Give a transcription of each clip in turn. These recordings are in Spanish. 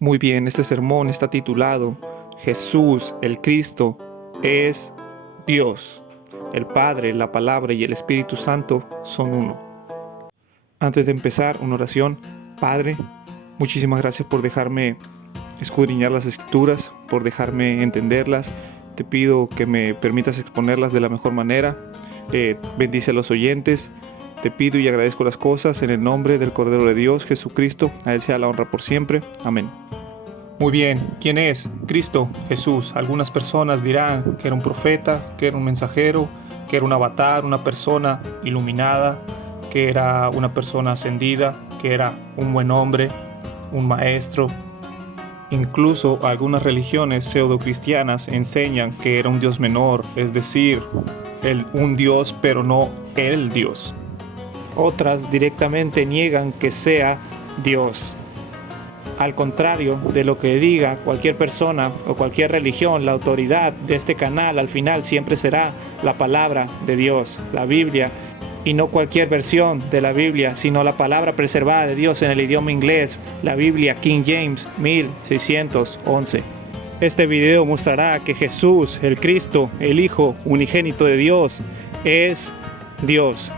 Muy bien, este sermón está titulado Jesús, el Cristo, es Dios. El Padre, la Palabra y el Espíritu Santo son uno. Antes de empezar, una oración. Padre, muchísimas gracias por dejarme escudriñar las Escrituras, por dejarme entenderlas. Te pido que me permitas exponerlas de la mejor manera. Bendice a los oyentes. Te pido y agradezco las cosas en el nombre del Cordero de Dios, Jesucristo. A Él sea la honra por siempre. Amén. Muy bien, ¿quién es? Cristo, Jesús. Algunas personas dirán que era un profeta, que era un mensajero, que era un avatar, una persona iluminada, que era una persona ascendida, que era un buen hombre, un maestro. Incluso algunas religiones pseudocristianas enseñan que era un Dios menor, es decir, un Dios pero no el Dios. Otras directamente niegan que sea Dios. Al contrario de lo que diga cualquier persona o cualquier religión, la autoridad de este canal al final siempre será la palabra de Dios, la Biblia, y no cualquier versión de la Biblia, sino la palabra preservada de Dios en el idioma inglés, la Biblia King James 1611. Este video mostrará que Jesús, el Cristo, el Hijo unigénito de Dios, es Dios.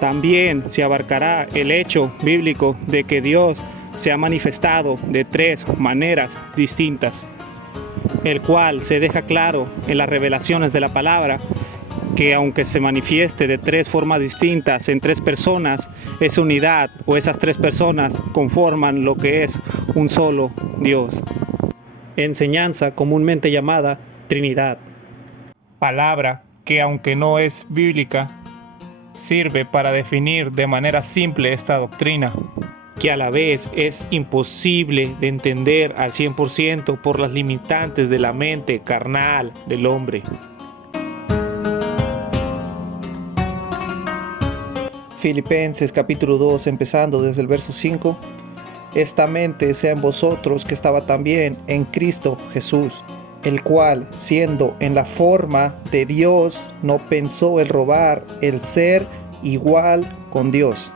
También se abarcará el hecho bíblico de que Dios se ha manifestado de tres maneras distintas, el cual se deja claro en las revelaciones de la palabra que aunque se manifieste de tres formas distintas en tres personas, esa unidad o esas tres personas conforman lo que es un solo Dios. Enseñanza comúnmente llamada Trinidad. Palabra que aunque no es bíblica, sirve para definir de manera simple esta doctrina, que a la vez es imposible de entender al 100% por las limitantes de la mente carnal del hombre. Filipenses capítulo 2, empezando desde el verso 5. Esta mente sea en vosotros que estaba también en Cristo Jesús, el cual, siendo en la forma de Dios, no pensó el robar el ser igual con Dios.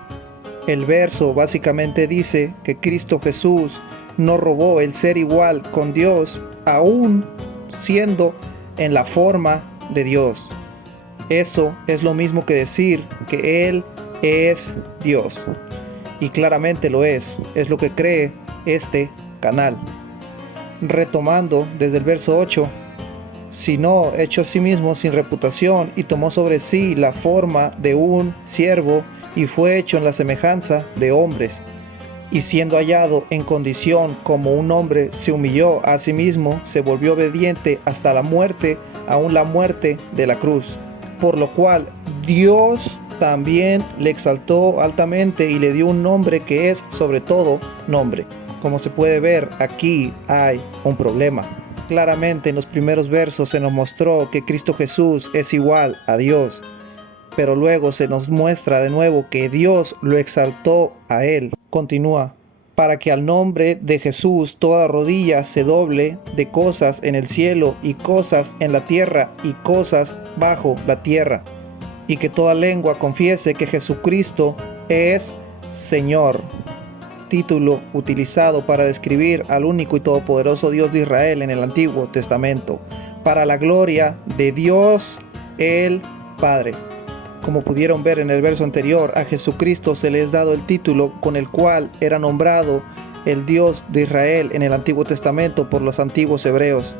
El verso básicamente dice que Cristo Jesús no robó el ser igual con Dios, aún siendo en la forma de Dios. Eso es lo mismo que decir que Él es Dios. Y claramente lo es lo que cree este canal. Retomando desde el verso 8, sino hecho a sí mismo sin reputación y tomó sobre sí la forma de un siervo y fue hecho en la semejanza de hombres. Y siendo hallado en condición como un hombre, se humilló a sí mismo, se volvió obediente hasta la muerte, aun la muerte de la cruz. Por lo cual Dios también le exaltó altamente y le dio un nombre que es sobre todo nombre. Como se puede ver, aquí hay un problema. Claramente en los primeros versos se nos mostró que Cristo Jesús es igual a Dios, pero luego se nos muestra de nuevo que Dios lo exaltó a Él. Continúa, para que al nombre de Jesús toda rodilla se doble de cosas en el cielo y cosas en la tierra y cosas bajo la tierra, y que toda lengua confiese que Jesucristo es Señor. Título utilizado para describir al único y todopoderoso Dios de Israel en el Antiguo Testamento, para la gloria de Dios el Padre. Como pudieron ver en el verso anterior, a Jesucristo se le es dado el título con el cual era nombrado el Dios de Israel en el Antiguo Testamento por los antiguos hebreos.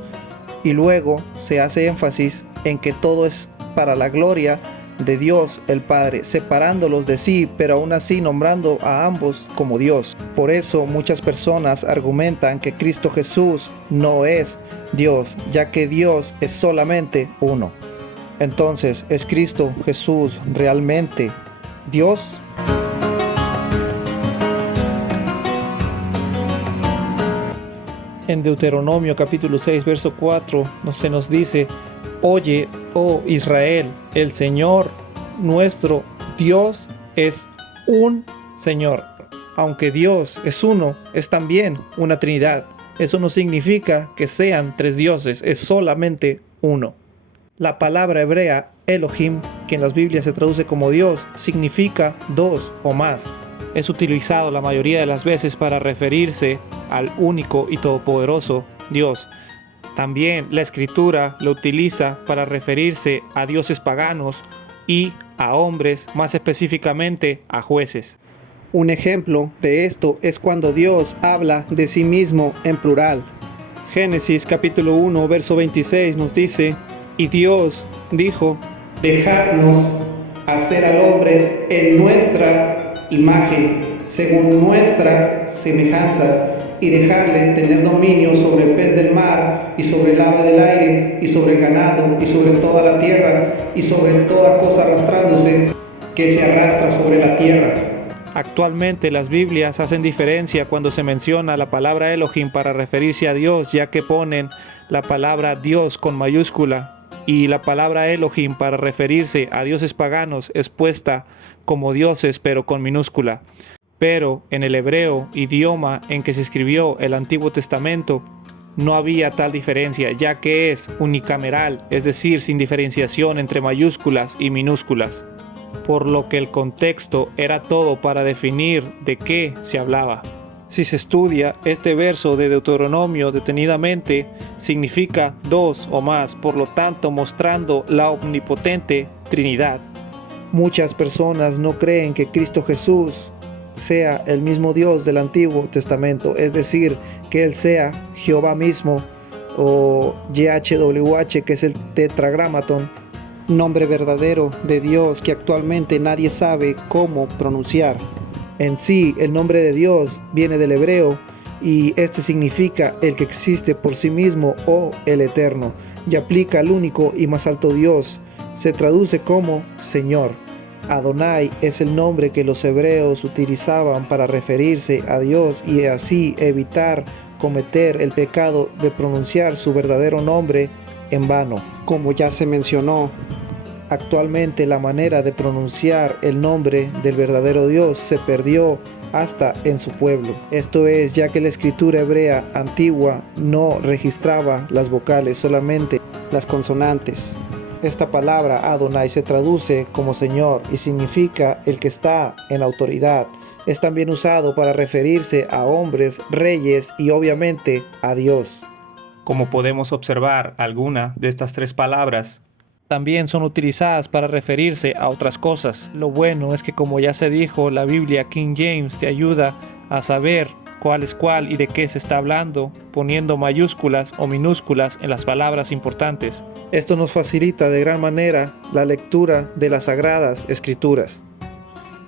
Y luego se hace énfasis en que todo es para la gloria de Dios el Padre, separándolos de sí, pero aún así nombrando a ambos como Dios. Por eso muchas personas argumentan que Cristo Jesús no es Dios, ya que Dios es solamente uno. Entonces, ¿es Cristo Jesús realmente Dios? En Deuteronomio capítulo 6, verso 4, se nos dice: Oye, oh Israel, el Señor nuestro Dios es un Señor. Aunque Dios es uno, es también una Trinidad. Eso no significa que sean tres dioses, es solamente uno. La palabra hebrea Elohim, que en las Biblias se traduce como Dios, significa dos o más. es utilizado la mayoría de las veces para referirse al único y todopoderoso Dios. También la Escritura lo utiliza para referirse a dioses paganos y a hombres, más específicamente a jueces. Un ejemplo de esto es cuando Dios habla de sí mismo en plural. Génesis capítulo 1, verso 26 nos dice: y Dios dijo: dejadnos hacer al hombre en nuestra imagen, según nuestra semejanza, y dejarle tener dominio sobre el pez del mar, y sobre el ave del aire, y sobre el ganado, y sobre toda la tierra, y sobre toda cosa arrastrándose que se arrastra sobre la tierra. Actualmente las Biblias hacen diferencia cuando se menciona la palabra Elohim para referirse a Dios, ya que ponen la palabra Dios con mayúscula, y la palabra Elohim para referirse a dioses paganos es puesta como dioses pero con minúscula. Pero en el hebreo, idioma en que se escribió el Antiguo Testamento, no había tal diferencia, ya que es unicameral, es decir, sin diferenciación entre mayúsculas y minúsculas, por lo que el contexto era todo para definir de qué se hablaba. Si se estudia este verso de Deuteronomio detenidamente, significa dos o más, por lo tanto mostrando la omnipotente Trinidad. Muchas personas no creen que Cristo Jesús sea el mismo Dios del Antiguo Testamento, es decir, que Él sea Jehová mismo, o YHWH, que es el tetragramatón, nombre verdadero de Dios que actualmente nadie sabe cómo pronunciar. En sí, el nombre de Dios viene del hebreo y este significa el que existe por sí mismo o el eterno, y aplica al único y más alto Dios. Se traduce como Señor. Adonai es el nombre que los hebreos utilizaban para referirse a Dios y así evitar cometer el pecado de pronunciar su verdadero nombre en vano. Como ya se mencionó, actualmente la manera de pronunciar el nombre del verdadero Dios se perdió hasta en su pueblo. Esto es, ya que la escritura hebrea antigua no registraba las vocales, solamente las consonantes. Esta palabra Adonai se traduce como Señor y significa el que está en autoridad. Es también usado para referirse a hombres, reyes y obviamente a Dios. Como podemos observar, algunas de estas tres palabras también son utilizadas para referirse a otras cosas. Lo bueno es que, como ya se dijo, la Biblia King James te ayuda a saber cuál es cuál y de qué se está hablando, poniendo mayúsculas o minúsculas en las palabras importantes. Esto nos facilita de gran manera la lectura de las Sagradas Escrituras.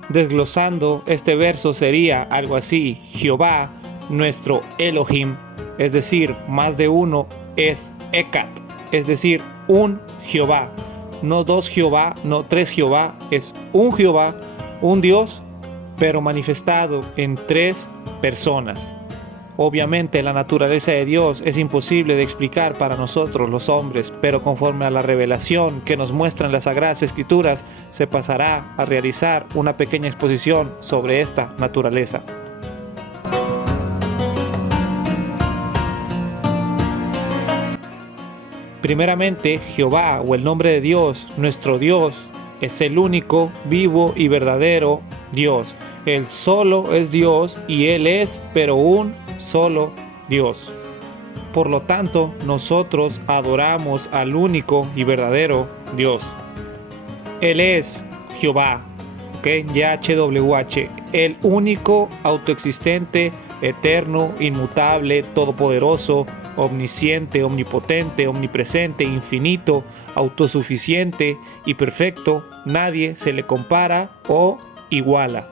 Desglosando, este verso sería algo así: Jehová, nuestro Elohim, es decir, más de uno, es Ekat, es decir, un Jehová. No dos Jehová, no tres Jehová, es un Jehová, un Dios, pero manifestado en tres personas. Obviamente la naturaleza de Dios es imposible de explicar para nosotros los hombres, pero conforme a la revelación que nos muestran las Sagradas Escrituras, se pasará a realizar una pequeña exposición sobre esta naturaleza. Primeramente, Jehová, o el nombre de Dios, nuestro Dios, es el único, vivo y verdadero Dios. Él solo es Dios y Él es, pero un solo Dios. Por lo tanto, nosotros adoramos al único y verdadero Dios. Él es Jehová, YHWH, el único, autoexistente, eterno, inmutable, todopoderoso, omnisciente, omnipotente, omnipresente, infinito, autosuficiente y perfecto. Nadie se le compara o iguala.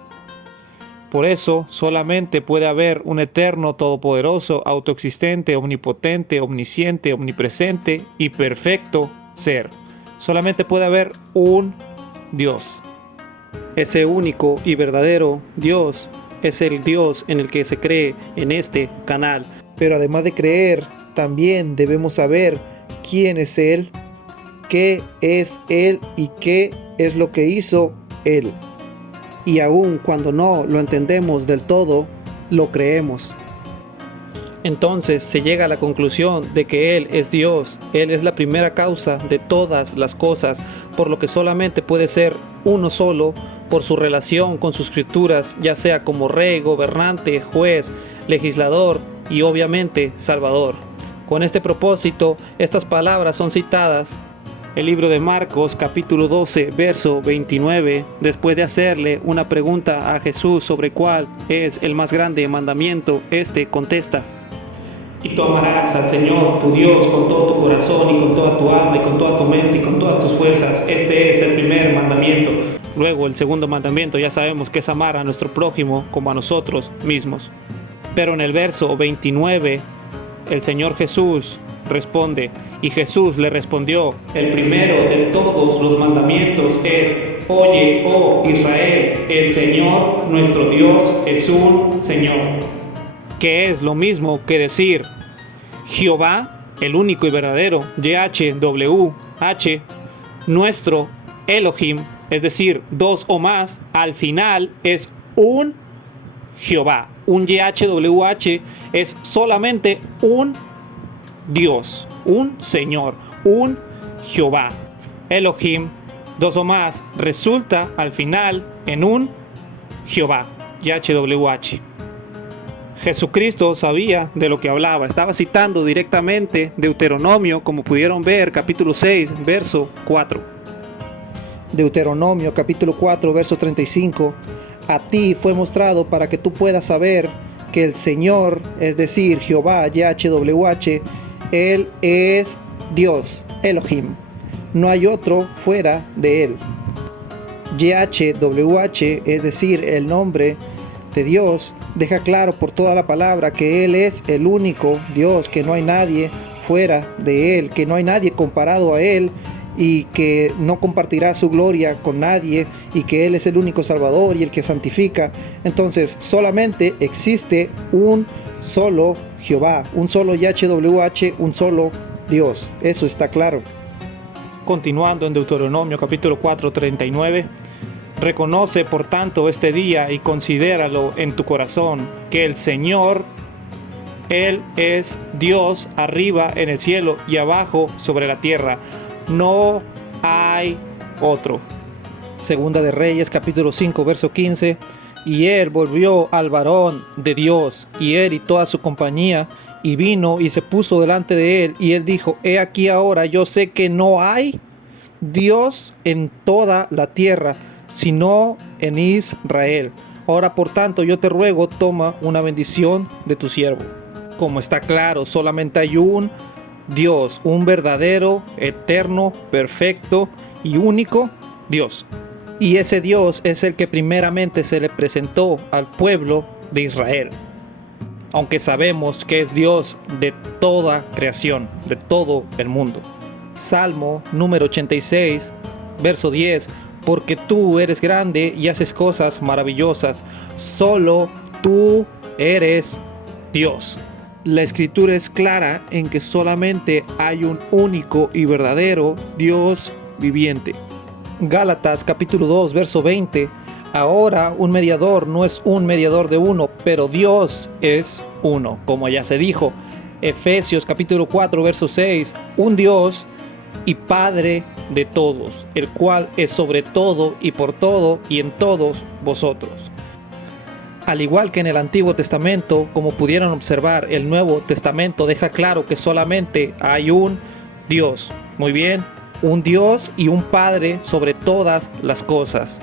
Por eso solamente puede haber un eterno, todopoderoso, autoexistente, omnipotente, omnisciente, omnipresente y perfecto ser. Solamente puede haber un Dios. Ese único y verdadero Dios es el Dios en el que se cree en este canal. Pero además de creer, también debemos saber quién es Él, qué es Él y qué es lo que hizo Él. Y aun cuando no lo entendemos del todo, lo creemos. Entonces se llega a la conclusión de que Él es Dios. Él es la primera causa de todas las cosas, por lo que solamente puede ser uno solo por su relación con sus escrituras, ya sea como rey, gobernante, juez, legislador y obviamente salvador. Con este propósito, estas palabras son citadas el libro de Marcos capítulo 12 verso 29, después de hacerle una pregunta a Jesús sobre cuál es el más grande mandamiento, este contesta: y tú amarás al Señor tu Dios con todo tu corazón y con toda tu alma y con toda tu mente y con todas tus fuerzas. Este es el primer mandamiento. Luego el segundo mandamiento ya sabemos que es amar a nuestro prójimo como a nosotros mismos. Pero en el verso 29 el Señor Jesús responde: y Jesús le respondió: el primero de todos los mandamientos es: oye, oh Israel, el Señor nuestro Dios es un Señor. Que es lo mismo que decir Jehová, el único y verdadero, YHWH, nuestro Elohim, es decir, dos o más, al final es un Jehová. Un YHWH es solamente un Dios, un Señor, un Jehová. Elohim, dos o más, resulta al final en un Jehová, YHWH. Jesucristo sabía de lo que hablaba, estaba citando directamente Deuteronomio, como pudieron ver, capítulo 6, verso 4. Deuteronomio, capítulo 4, verso 35. A ti fue mostrado para que tú puedas saber que el Señor, es decir, Jehová, YHWH, Él es Dios, Elohim. No hay otro fuera de Él. YHWH, es decir, el nombre de Dios, deja claro por toda la palabra que Él es el único Dios, que no hay nadie fuera de Él, que no hay nadie comparado a Él y que no compartirá su gloria con nadie, y que Él es el único Salvador y el que santifica. Entonces solamente existe un solo Jehová, un solo YHWH, un solo Dios. Eso está claro. Continuando en Deuteronomio capítulo 4, 39. Reconoce por tanto este día y considéralo en tu corazón, que el Señor, Él es Dios arriba en el cielo y abajo sobre la tierra. No hay otro. Segunda de Reyes capítulo 5 verso 15. Y él volvió al varón de Dios, y él y toda su compañía, y vino y se puso delante de él, y él dijo: he aquí ahora yo sé que no hay Dios en toda la tierra, sino en Israel. Ahora por tanto yo te ruego, toma una bendición de tu siervo. Como está claro, solamente hay un Dios, un verdadero, eterno, perfecto y único Dios. Y ese Dios es el que primeramente se le presentó al pueblo de Israel. Aunque sabemos que es Dios de toda creación, de todo el mundo. Salmo número 86, verso 10. Porque tú eres grande y haces cosas maravillosas. Solo tú eres Dios. La escritura es clara en que solamente hay un único y verdadero Dios viviente. Gálatas capítulo 2 verso 20. Ahora un mediador no es un mediador de uno, pero Dios es uno, como ya se dijo. Efesios capítulo 4 verso 6. Un Dios y Padre de todos, el cual es sobre todo y por todo y en todos vosotros. Al igual que en el Antiguo Testamento, como pudieron observar, el Nuevo Testamento deja claro que solamente hay un Dios. Muy bien, un Dios y un Padre sobre todas las cosas.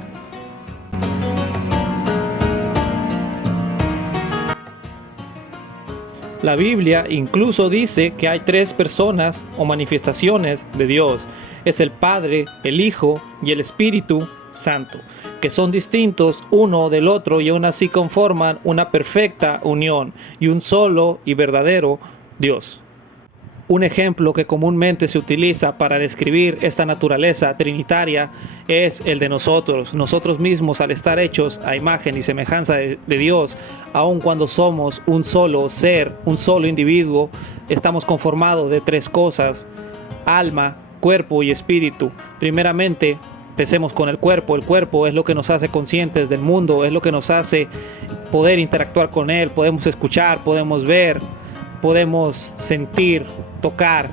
La Biblia incluso dice que hay tres personas o manifestaciones de Dios. Es el Padre, el Hijo y el Espíritu Santo, que son distintos uno del otro y aún así conforman una perfecta unión y un solo y verdadero Dios. Un ejemplo que comúnmente se utiliza para describir esta naturaleza trinitaria es el de nosotros. Nosotros mismos, al estar hechos a imagen y semejanza de Dios, aun cuando somos un solo ser, un solo individuo, estamos conformados de tres cosas: alma, cuerpo y espíritu. Primeramente, empecemos con el cuerpo. El cuerpo es lo que nos hace conscientes del mundo, es lo que nos hace poder interactuar con él. Podemos escuchar, podemos ver, podemos sentir, tocar.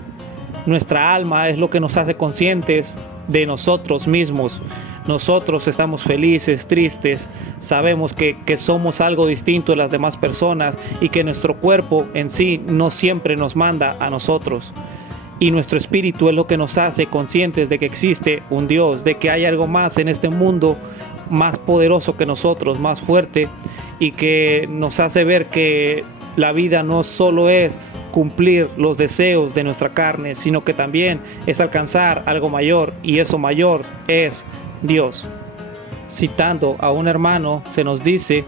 Nuestra alma es lo que nos hace conscientes de nosotros mismos. Nosotros estamos felices, tristes, sabemos que somos algo distinto de las demás personas y que nuestro cuerpo en sí no siempre nos manda a nosotros. Y nuestro espíritu es lo que nos hace conscientes de que existe un Dios, de que hay algo más en este mundo más poderoso que nosotros, más fuerte, y que nos hace ver que la vida no solo es cumplir los deseos de nuestra carne, sino que también es alcanzar algo mayor, y eso mayor es Dios. Citando a un hermano, se nos dice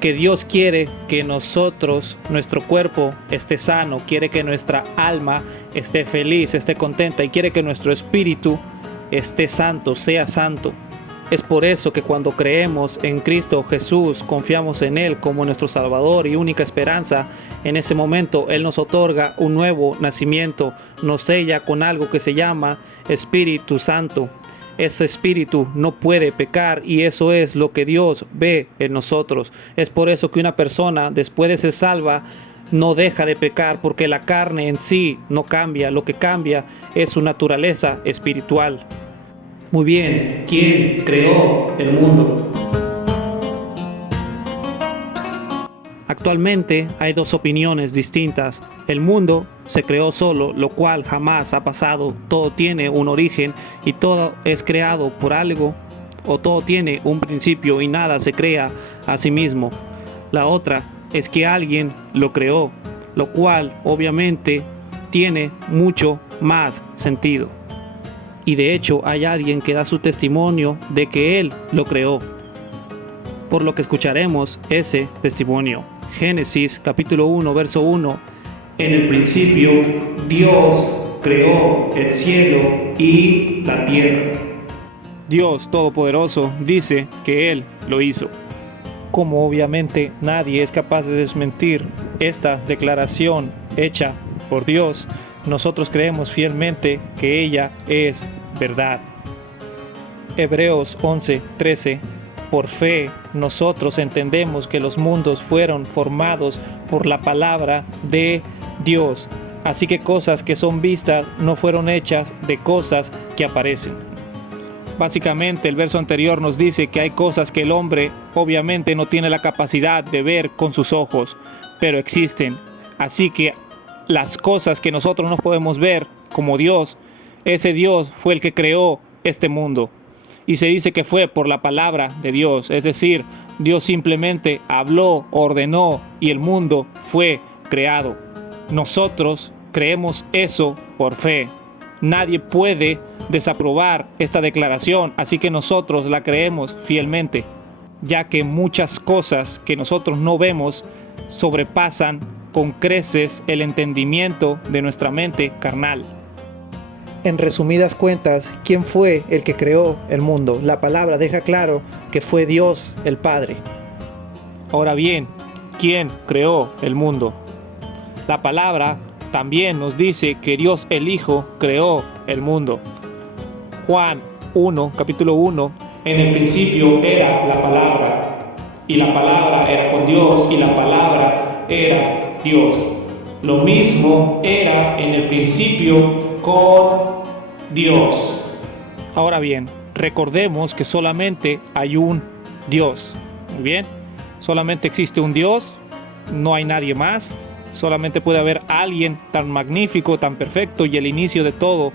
que Dios quiere que nosotros, nuestro cuerpo esté sano, quiere que nuestra alma esté feliz, esté contenta, y quiere que nuestro espíritu esté santo, sea santo. Es por eso que cuando creemos en Cristo Jesús, confiamos en Él como nuestro Salvador y única esperanza, en ese momento Él nos otorga un nuevo nacimiento, nos sella con algo que se llama Espíritu Santo. Ese espíritu no puede pecar, y eso es lo que Dios ve en nosotros. Es por eso que una persona, después de ser salva, no deja de pecar, porque la carne en sí no cambia. Lo que cambia es su naturaleza espiritual. Muy bien, ¿quién creó el mundo? Actualmente hay dos opiniones distintas. El mundo se creó solo, lo cual jamás ha pasado. Todo tiene un origen y todo es creado por algo, o todo tiene un principio y nada se crea a sí mismo. La otra es que alguien lo creó, lo cual obviamente tiene mucho más sentido. Y de hecho hay alguien que da su testimonio de que Él lo creó, por lo que escucharemos ese testimonio. Génesis capítulo 1, verso 1. En el principio Dios creó el cielo y la tierra. Dios Todopoderoso dice que Él lo hizo. Como obviamente nadie es capaz de desmentir esta declaración hecha por Dios, nosotros creemos fielmente que ella es verdad. Hebreos 11:13. Por fe, nosotros entendemos que los mundos fueron formados por la palabra de Dios. Así que cosas que son vistas no fueron hechas de cosas que aparecen. Básicamente, el verso anterior nos dice que hay cosas que el hombre obviamente no tiene la capacidad de ver con sus ojos, pero existen. Así que las cosas que nosotros no podemos ver como Dios, ese Dios fue el que creó este mundo. Y se dice que fue por la palabra de Dios, es decir, Dios simplemente habló, ordenó y el mundo fue creado. Nosotros creemos eso por fe. Nadie puede desaprobar esta declaración, así que nosotros la creemos fielmente, ya que muchas cosas que nosotros no vemos sobrepasan con creces el entendimiento de nuestra mente carnal. En resumidas cuentas, ¿quién fue el que creó el mundo? La palabra deja claro que fue Dios el Padre. Ahora bien, ¿quién creó el mundo? La palabra también nos dice que Dios el Hijo creó el mundo. Juan 1, capítulo 1, en el principio era la palabra, y la palabra era con Dios, y la palabra era Dios. Lo mismo era en el principio con Dios. Ahora bien, recordemos que solamente hay un Dios. Muy bien, solamente existe un Dios, no hay nadie más. Solamente puede haber alguien tan magnífico, tan perfecto y el inicio de todo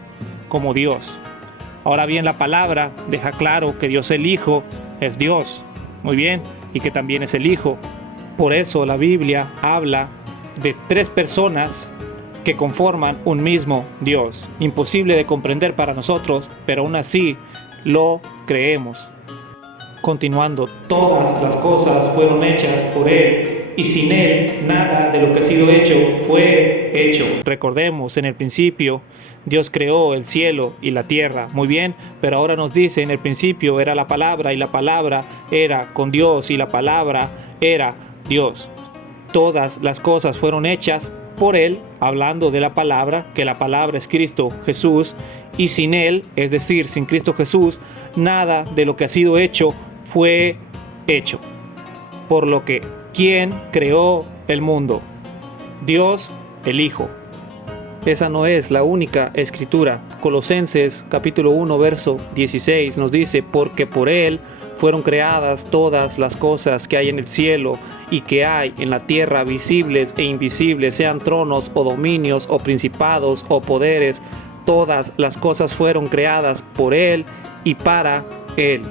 como Dios. Ahora bien, la palabra deja claro que Dios el Hijo es Dios. Muy bien, y que también es el Hijo. Por eso la Biblia habla de tres personas que conforman un mismo Dios. Imposible de comprender para nosotros, pero aún así lo creemos. Continuando, todas las cosas fueron hechas por Él, y sin Él nada de lo que ha sido hecho fue hecho. Recordemos, en el principio Dios creó el cielo y la tierra. Muy bien, pero ahora nos dice, en el principio era la palabra, y la palabra era con Dios, y la palabra era Dios. Todas las cosas fueron hechas por Él, hablando de la palabra, que la palabra es Cristo Jesús, y sin Él, es decir, sin Cristo Jesús, nada de lo que ha sido hecho fue hecho. Por lo que, ¿quién creó el mundo? Dios el Hijo. Esa no es la única escritura Colosenses capítulo 1 verso 16 nos dice: porque por Él fueron creadas todas las cosas que hay en el cielo y que hay en la tierra, visibles e invisibles, sean tronos o dominios o principados o poderes. Todas las cosas fueron creadas por Él y para Él.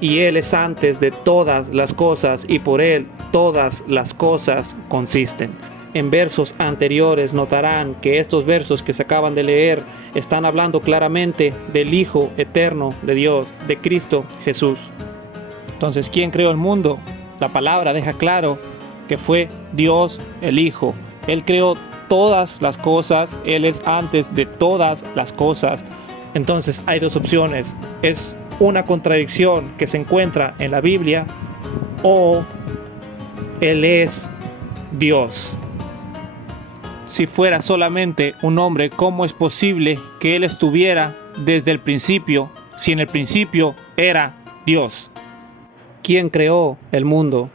Y Él es antes de todas las cosas y por Él todas las cosas consisten. En versos anteriores notarán que estos versos que se acaban de leer están hablando claramente del Hijo eterno de Dios, de Cristo Jesús. Entonces, ¿quién creó el mundo? La palabra deja claro que fue Dios el Hijo. Él creó todas las cosas, Él es antes de todas las cosas. Entonces hay dos opciones: es una contradicción que se encuentra en la Biblia, o Él es Dios. Si fuera solamente un hombre, ¿cómo es posible que Él estuviera desde el principio, si en el principio era Dios? ¿Quién creó el mundo?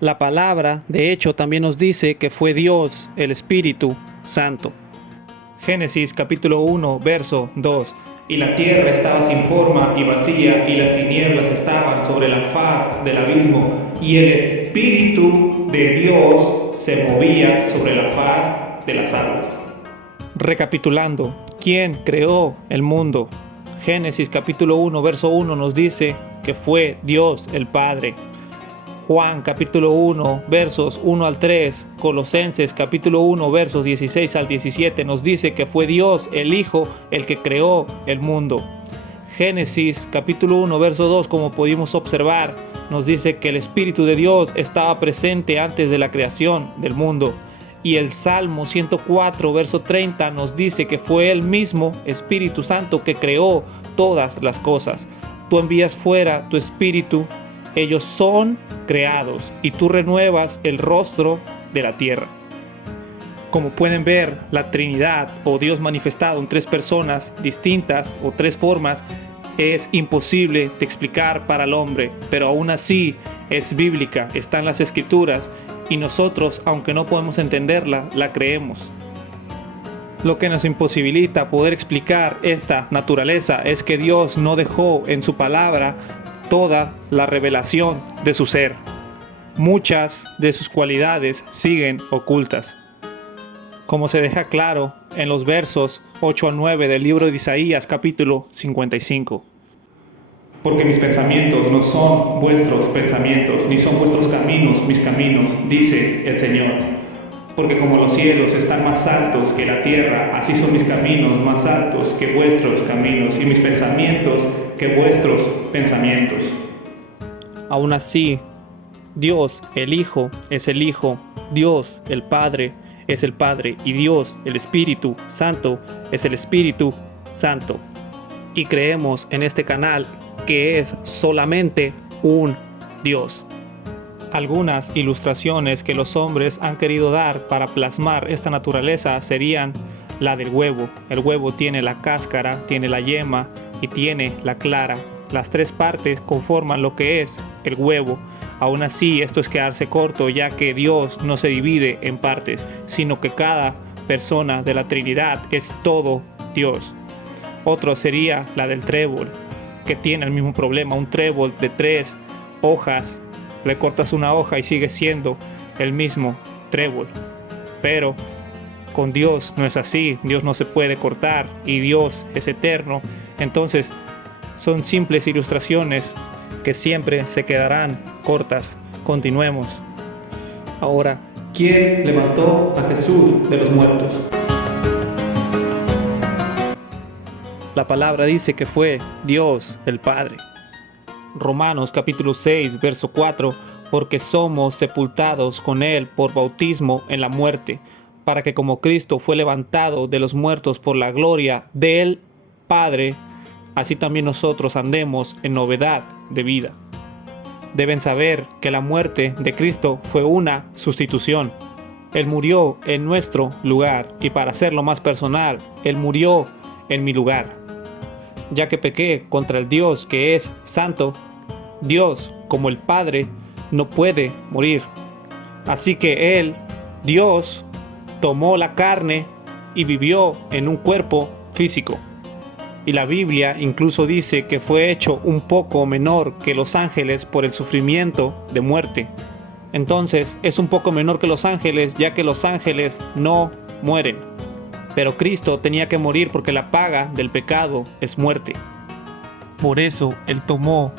La palabra, de hecho, también nos dice que fue Dios, el Espíritu Santo. Génesis capítulo 1, verso 2. Y la tierra estaba sin forma y vacía, y las tinieblas estaban sobre la faz del abismo, y el Espíritu de Dios se movía sobre la faz de las aguas. Recapitulando, ¿quién creó el mundo? Génesis capítulo 1, verso 1 nos dice que fue Dios el Padre. Juan capítulo 1 versos 1 al 3, Colosenses capítulo 1 versos 16 al 17 nos dice que fue Dios el Hijo el que creó el mundo. Génesis capítulo 1 verso 2, como pudimos observar, nos dice que el Espíritu de Dios estaba presente antes de la creación del mundo. Y el Salmo 104 verso 30 nos dice que fue el mismo Espíritu Santo que creó todas las cosas. Tú envías fuera tu Espíritu, ellos son creados y tú renuevas el rostro de la tierra. Como pueden ver, la Trinidad o Dios manifestado en tres personas distintas o tres formas es imposible de explicar para el hombre, pero aún así es bíblica, está en las Escrituras y nosotros, aunque no podemos entenderla, la creemos. Lo que nos imposibilita poder explicar esta naturaleza es que Dios no dejó en su palabra toda la revelación de su ser. Muchas de sus cualidades siguen ocultas, como se deja claro en los versos 8 al 9 del libro de Isaías capítulo 55. Porque mis pensamientos no son vuestros pensamientos, ni son vuestros caminos mis caminos, dice el Señor. Porque como los cielos están más altos que la tierra, así son mis caminos más altos que vuestros caminos, y mis pensamientos que vuestros pensamientos. Aún así, Dios el Hijo es el Hijo, Dios el Padre es el Padre, y Dios el Espíritu Santo es el Espíritu Santo. Y creemos en este canal que es solamente un Dios. Algunas ilustraciones que los hombres han querido dar para plasmar esta naturaleza serían la del huevo. El huevo tiene la cáscara, tiene la yema y tiene la clara. Las tres partes conforman lo que es el huevo. Aún así, esto es quedarse corto, ya que Dios no se divide en partes, sino que cada persona de la Trinidad es todo Dios. Otro sería la del trébol, que tiene el mismo problema. Un trébol de 3 hojas, le cortas una hoja y sigue siendo el mismo trébol. Pero con Dios no es así. Dios no se puede cortar y Dios es eterno. Entonces son simples ilustraciones que siempre se quedarán cortas. Continuemos. Ahora, ¿quién levantó a Jesús de los muertos? La palabra dice que fue Dios el Padre. Romanos capítulo 6, verso 4, porque somos sepultados con Él por bautismo en la muerte, para que como Cristo fue levantado de los muertos por la gloria del Padre, así también nosotros andemos en novedad de vida. Deben saber que la muerte de Cristo fue una sustitución. Él murió en nuestro lugar y para hacerlo más personal, Él murió en mi lugar. Ya que pequé contra el Dios que es santo, Dios, como el Padre, no puede morir. Así que Él, Dios, tomó la carne y vivió en un cuerpo físico. Y la Biblia incluso dice que fue hecho un poco menor que los ángeles por el sufrimiento de muerte. Entonces es un poco menor que los ángeles, ya que los ángeles no mueren. Pero Cristo tenía que morir porque la paga del pecado es muerte. Por eso Él tomó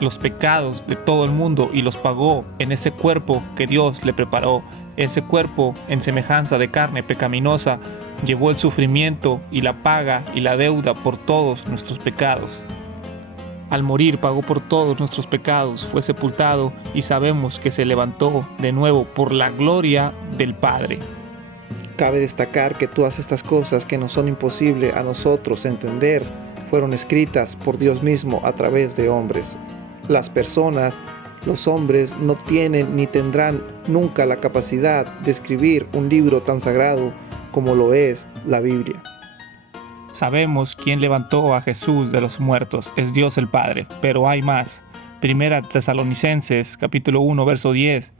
los pecados de todo el mundo y los pagó en ese cuerpo que Dios le preparó. Ese cuerpo en semejanza de carne pecaminosa llevó el sufrimiento y la paga y la deuda por todos nuestros pecados. Al morir pagó por todos nuestros pecados, fue sepultado y sabemos que se levantó de nuevo por la gloria del Padre. Cabe destacar que todas estas cosas que nos son imposibles a nosotros entender fueron escritas por Dios mismo a través de hombres. Las personas, los hombres, no tienen ni tendrán nunca la capacidad de escribir un libro tan sagrado como lo es la Biblia. Sabemos quién levantó a Jesús de los muertos, es Dios el Padre, pero hay más. Primera Tesalonicenses, capítulo 1, verso 10.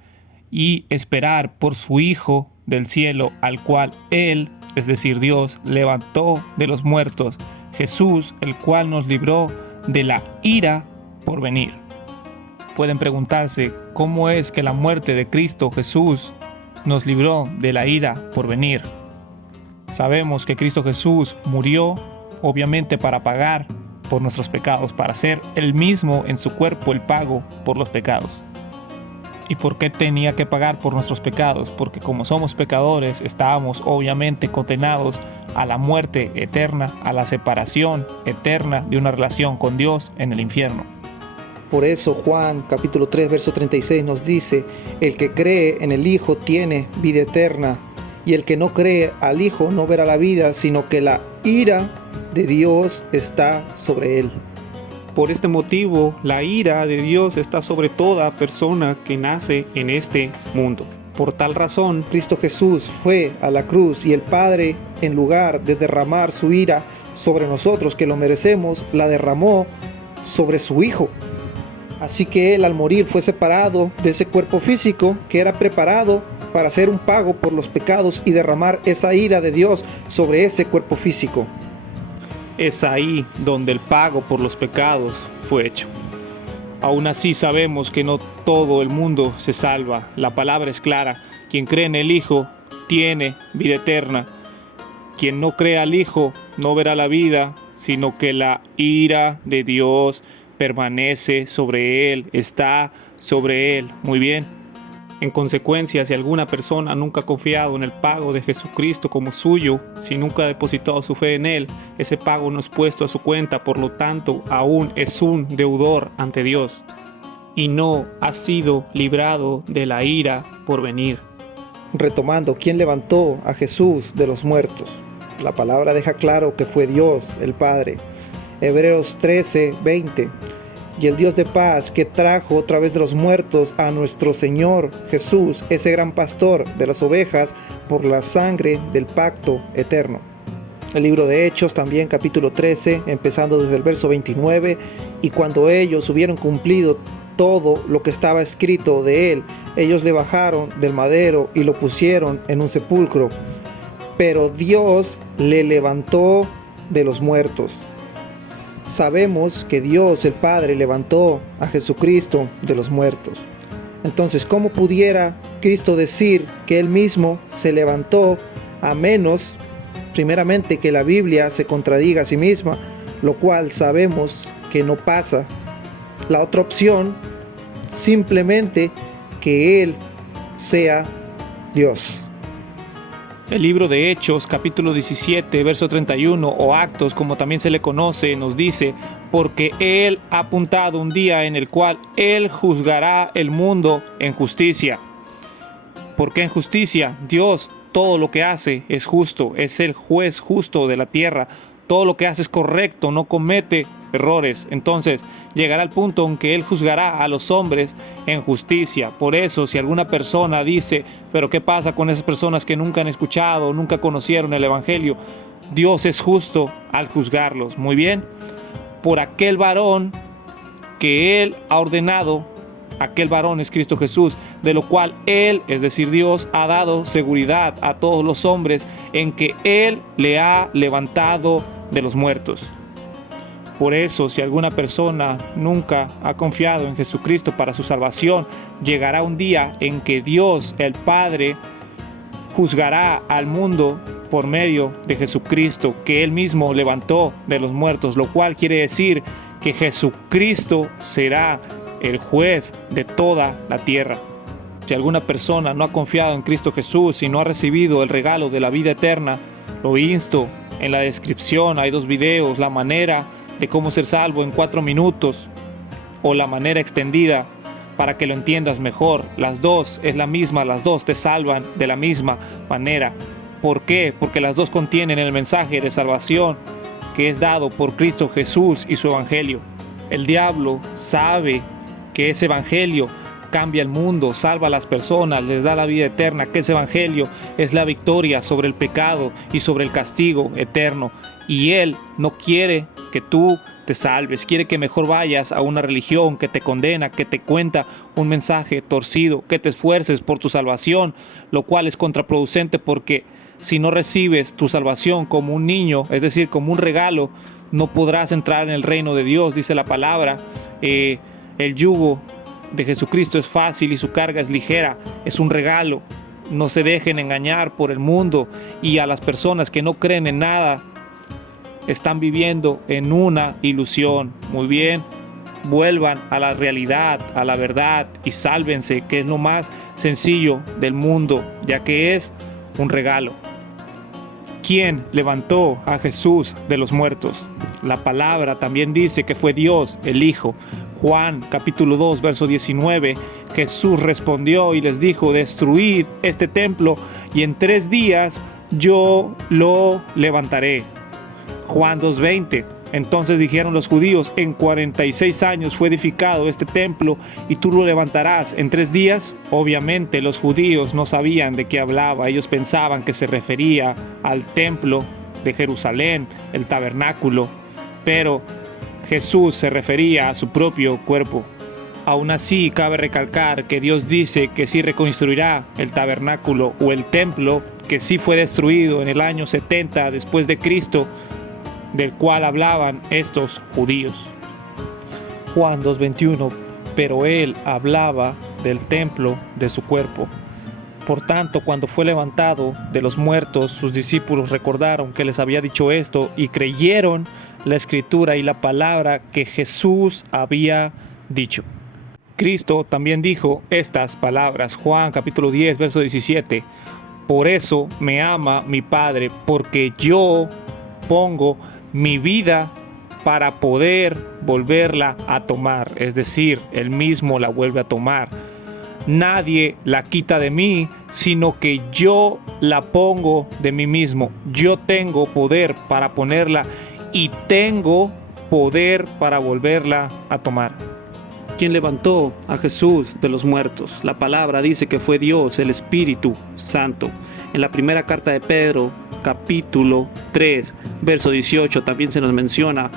Y esperar por su Hijo del cielo, al cual Él, es decir, Dios, levantó de los muertos, Jesús, el cual nos libró de la ira por venir. Pueden preguntarse, ¿cómo es que la muerte de Cristo Jesús nos libró de la ira por venir? Sabemos que Cristo Jesús murió, obviamente, para pagar por nuestros pecados, para hacer Él mismo en su cuerpo el pago por los pecados. ¿Y por qué tenía que pagar por nuestros pecados? Porque como somos pecadores, estábamos obviamente condenados a la muerte eterna, a la separación eterna de una relación con Dios en el infierno. Por eso Juan capítulo 3 verso 36 nos dice: el que cree en el Hijo tiene vida eterna, y el que no cree al Hijo no verá la vida, sino que la ira de Dios está sobre él. Por este motivo, la ira de Dios está sobre toda persona que nace en este mundo. Por tal razón, Cristo Jesús fue a la cruz y el Padre, en lugar de derramar su ira sobre nosotros que lo merecemos, la derramó sobre su Hijo. Así que Él al morir fue separado de ese cuerpo físico que era preparado para hacer un pago por los pecados y derramar esa ira de Dios sobre ese cuerpo físico. Es ahí donde el pago por los pecados fue hecho. Aún así sabemos que no todo el mundo se salva. La palabra es clara. Quien cree en el Hijo tiene vida eterna. Quien no cree al Hijo no verá la vida, sino que la ira de Dios permanece sobre él, está sobre él. Muy bien. En consecuencia, si alguna persona nunca ha confiado en el pago de Jesucristo como suyo, si nunca ha depositado su fe en Él, ese pago no es puesto a su cuenta, por lo tanto, aún es un deudor ante Dios y no ha sido librado de la ira por venir. Retomando, ¿quién levantó a Jesús de los muertos? La palabra deja claro que fue Dios, el Padre. Hebreos 13, 20. Y el Dios de paz que trajo otra vez de los muertos a nuestro Señor Jesús, ese gran pastor de las ovejas, por la sangre del pacto eterno. El libro de Hechos también capítulo 13, empezando desde el verso 29. Y cuando ellos hubieron cumplido todo lo que estaba escrito de él, ellos le bajaron del madero y lo pusieron en un sepulcro. Pero Dios le levantó de los muertos. Sabemos que Dios el Padre levantó a Jesucristo de los muertos. Entonces, ¿cómo pudiera Cristo decir que Él mismo se levantó, a menos, primeramente, que la Biblia se contradiga a sí misma, lo cual sabemos que no pasa? La otra opción, simplemente que Él sea Dios. El libro de Hechos, capítulo 17, verso 31, o Actos, como también se le conoce, nos dice: porque Él ha apuntado un día en el cual Él juzgará el mundo en justicia. ¿Por qué en justicia? Dios todo lo que hace es justo, es el juez justo de la tierra. Todo lo que hace es correcto, no comete errores. Entonces llegará el punto en que Él juzgará a los hombres en justicia. Por eso, si alguna persona dice: pero ¿qué pasa con esas personas que nunca han escuchado, nunca conocieron el Evangelio? Dios es justo al juzgarlos. Muy bien. Por aquel varón que Él ha ordenado, aquel varón es Cristo Jesús, de lo cual Él, es decir, Dios, ha dado seguridad a todos los hombres en que Él le ha levantado de los muertos. Por eso, si alguna persona nunca ha confiado en Jesucristo para su salvación, llegará un día en que Dios, el Padre, juzgará al mundo por medio de Jesucristo, que Él mismo levantó de los muertos, lo cual quiere decir que Jesucristo será el juez de toda la tierra. Si alguna persona no ha confiado en Cristo Jesús y no ha recibido el regalo de la vida eterna, lo insto. En la descripción hay 2 videos, la manera de cómo ser salvo en 4 minutos o la manera extendida para que lo entiendas mejor. Las dos es la misma, las dos te salvan de la misma manera. ¿Por qué? Porque las dos contienen el mensaje de salvación que es dado por Cristo Jesús y su evangelio. El diablo sabe que ese evangelio cambia el mundo, salva a las personas, les da la vida eterna, que ese evangelio es la victoria sobre el pecado y sobre el castigo eterno. Y Él no quiere que tú te salves, quiere que mejor vayas a una religión que te condena, que te cuenta un mensaje torcido, que te esfuerces por tu salvación, lo cual es contraproducente porque si no recibes tu salvación como un niño, es decir, como un regalo, no podrás entrar en el reino de Dios, dice la palabra. El yugo de Jesucristo es fácil y su carga es ligera, es un regalo. No se dejen engañar por el mundo y a las personas que no creen en nada. Están viviendo en una ilusión. Muy bien, vuelvan a la realidad, a la verdad y sálvense, que es lo más sencillo del mundo, ya que es un regalo. ¿Quién levantó a Jesús de los muertos? La palabra también dice que fue Dios, el Hijo. Juan capítulo 2, verso 19, Jesús respondió y les dijo: destruid este templo y en 3 días yo lo levantaré. Juan 2:20, entonces dijeron los judíos: en 46 años fue edificado este templo y tú lo levantarás en 3 días. Obviamente los judíos no sabían de qué hablaba, ellos pensaban que se refería al templo de Jerusalén, el tabernáculo, pero Jesús se refería a su propio cuerpo. Aún así, cabe recalcar que Dios dice que sí reconstruirá el tabernáculo o el templo que sí fue destruido en el año 70 después de Cristo, del cual hablaban estos judíos. Juan 2:21, pero él hablaba del templo de su cuerpo. Por tanto, cuando fue levantado de los muertos, sus discípulos recordaron que les había dicho esto y creyeron la escritura y la palabra que Jesús había dicho. Cristo también dijo estas palabras, Juan capítulo 10, verso 17, por eso me ama mi Padre, porque yo pongo mi vida para poder volverla a tomar, es decir, Él mismo la vuelve a tomar. Nadie la quita de mí, sino que yo la pongo de mí mismo. Yo tengo poder para ponerla y tengo poder para volverla a tomar. ¿Quién levantó a Jesús de los muertos? La palabra dice que fue Dios, el Espíritu Santo. En la primera carta de Pedro, capítulo 3, verso 18, también se nos menciona: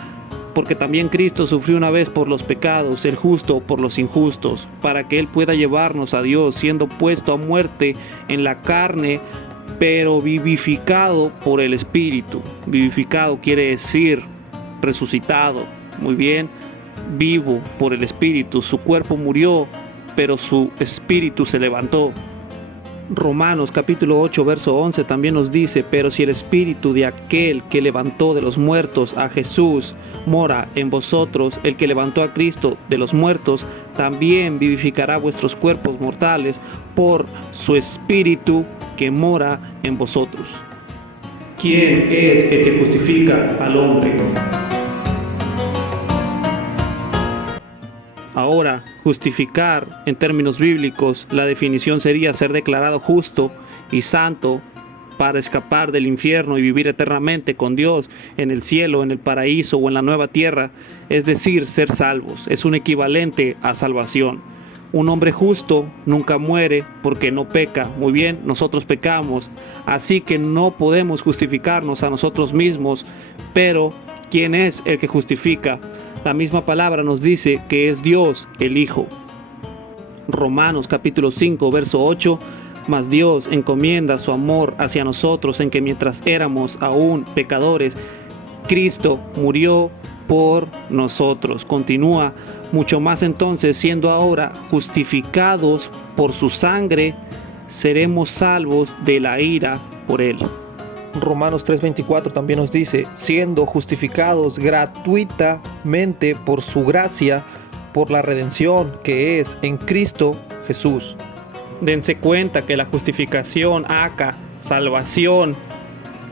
porque también Cristo sufrió una vez por los pecados, el justo por los injustos, para que Él pueda llevarnos a Dios, siendo puesto a muerte en la carne, pero vivificado por el Espíritu. Vivificado quiere decir resucitado. Muy bien, vivo por el Espíritu. Su cuerpo murió, pero su espíritu se levantó. Romanos capítulo 8, verso 11 también nos dice: pero si el espíritu de aquel que levantó de los muertos a Jesús mora en vosotros, el que levantó a Cristo de los muertos también vivificará vuestros cuerpos mortales por su espíritu que mora en vosotros. ¿Quién es el que justifica al hombre? Ahora, justificar en términos bíblicos, la definición sería ser declarado justo y santo para escapar del infierno y vivir eternamente con Dios en el cielo, en el paraíso o en la nueva tierra, es decir, ser salvos. Es un equivalente a salvación. Un hombre justo nunca muere porque no peca. Muy bien, nosotros pecamos, así que no podemos justificarnos a nosotros mismos, pero ¿quién es el que justifica? La misma palabra nos dice que es Dios, el Hijo. Romanos capítulo 5, verso 8, mas Dios encomienda su amor hacia nosotros en que mientras éramos aún pecadores, Cristo murió por nosotros. Continúa mucho más entonces, siendo ahora justificados por su sangre, seremos salvos de la ira por él. Romanos 3:24 también nos dice, siendo justificados gratuitamente por su gracia, por la redención que es en Cristo Jesús. Dense cuenta que la justificación, acá, salvación,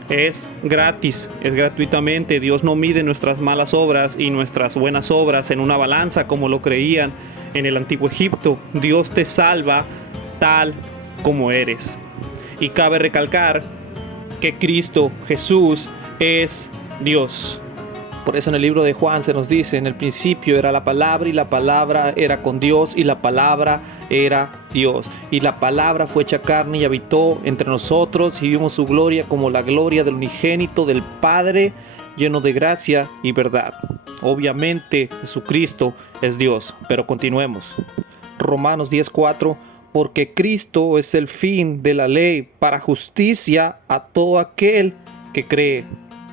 es gratis, es gratuitamente. Dios no mide nuestras malas obras y nuestras buenas obras en una balanza como lo creían en el antiguo Egipto. Dios te salva tal como eres. Y cabe recalcar que Cristo Jesús es Dios. Por eso en el libro de Juan se nos dice, en el principio era la palabra y la palabra era con Dios y la palabra era Dios. Y la palabra fue hecha carne y habitó entre nosotros y vimos su gloria como la gloria del unigénito del Padre, lleno de gracia y verdad. Obviamente Jesucristo es Dios, pero continuemos. Romanos 10:4, porque Cristo es el fin de la ley para justicia a todo aquel que cree.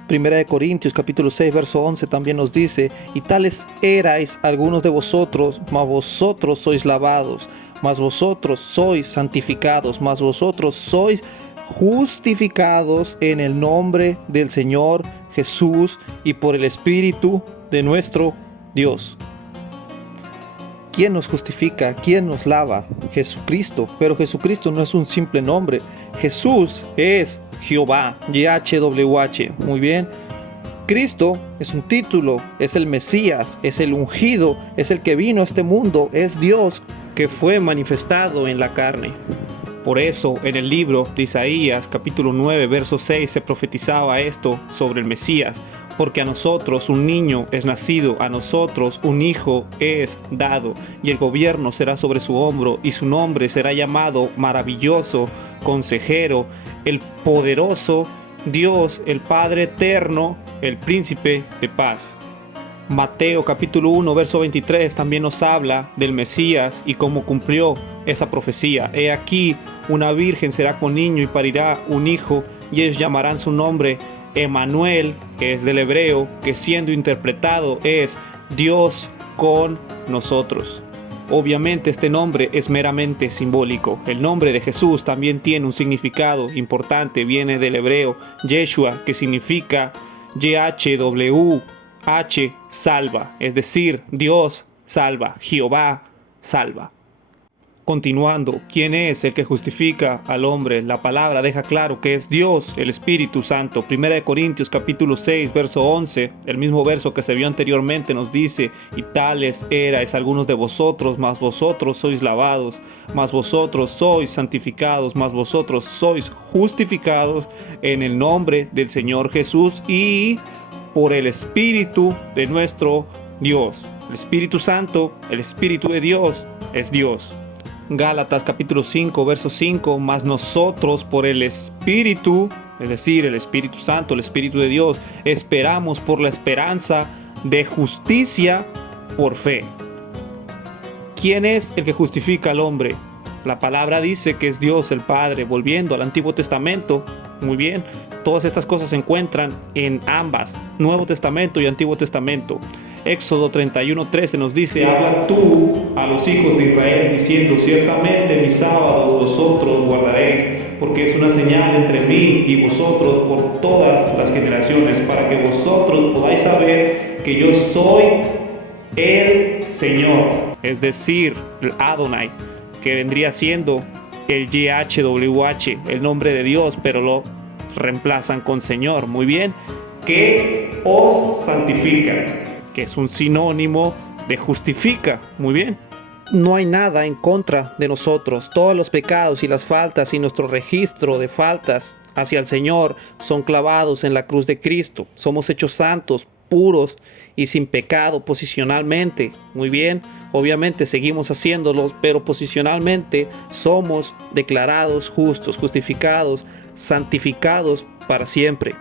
Primera de Corintios capítulo 6 verso 11 también nos dice, y tales erais algunos de vosotros, mas vosotros sois lavados, mas vosotros sois santificados, mas vosotros sois justificados en el nombre del Señor Jesús y por el Espíritu de nuestro Dios. ¿Quién nos justifica? ¿Quién nos lava? Jesucristo. Pero Jesucristo no es un simple nombre. Jesús es Jehová, YHWH. Muy bien. Cristo es un título, es el Mesías, es el ungido, es el que vino a este mundo, es Dios que fue manifestado en la carne. Por eso en el libro de Isaías capítulo 9 verso 6 se profetizaba esto sobre el Mesías. Porque a nosotros un niño es nacido, a nosotros un hijo es dado, y el gobierno será sobre su hombro, y su nombre será llamado Maravilloso, Consejero, el Poderoso, Dios, el Padre Eterno, el Príncipe de Paz. Mateo capítulo 1 verso 23 también nos habla del Mesías y cómo cumplió esa profecía. He aquí, una virgen será con niño y parirá un hijo, y ellos llamarán su nombre Emmanuel, que es del hebreo, que siendo interpretado es Dios con nosotros. Obviamente este nombre es meramente simbólico. El nombre de Jesús también tiene un significado importante, viene del hebreo Yeshua, que significa YHWH, salva, es decir, Dios salva, Jehová salva. Continuando, ¿quién es el que justifica al hombre? La palabra deja claro que es Dios, el Espíritu Santo. Primera de Corintios capítulo 6, verso 11, el mismo verso que se vio anteriormente nos dice, y tales erais algunos de vosotros, mas vosotros sois lavados, mas vosotros sois santificados, mas vosotros sois justificados en el nombre del Señor Jesús y por el Espíritu de nuestro Dios. El Espíritu Santo, el Espíritu de Dios, es Dios. Gálatas capítulo 5 verso 5, mas nosotros por el Espíritu, es decir, el Espíritu Santo, el Espíritu de Dios, esperamos por la esperanza de justicia por fe. ¿Quién es el que justifica al hombre? La palabra dice que es Dios el Padre. Volviendo al Antiguo Testamento, muy bien, todas estas cosas se encuentran en ambas, Nuevo Testamento y Antiguo Testamento. Éxodo 31:13 nos dice, habla tú a los hijos de Israel diciendo, ciertamente mis sábados vosotros guardaréis, porque es una señal entre mí y vosotros por todas las generaciones, para que vosotros podáis saber que yo soy el Señor, es decir, el Adonai, que vendría siendo el YHWH, el nombre de Dios, pero lo reemplazan con Señor. Muy bien, que os santifica, que es un sinónimo de justifica. Muy bien. No hay nada en contra de nosotros. Todos los pecados y las faltas y nuestro registro de faltas hacia el Señor son clavados en la cruz de Cristo. Somos hechos santos, puros y sin pecado posicionalmente. Muy bien. Obviamente seguimos haciéndolos, pero posicionalmente somos declarados justos, justificados, santificados para siempre.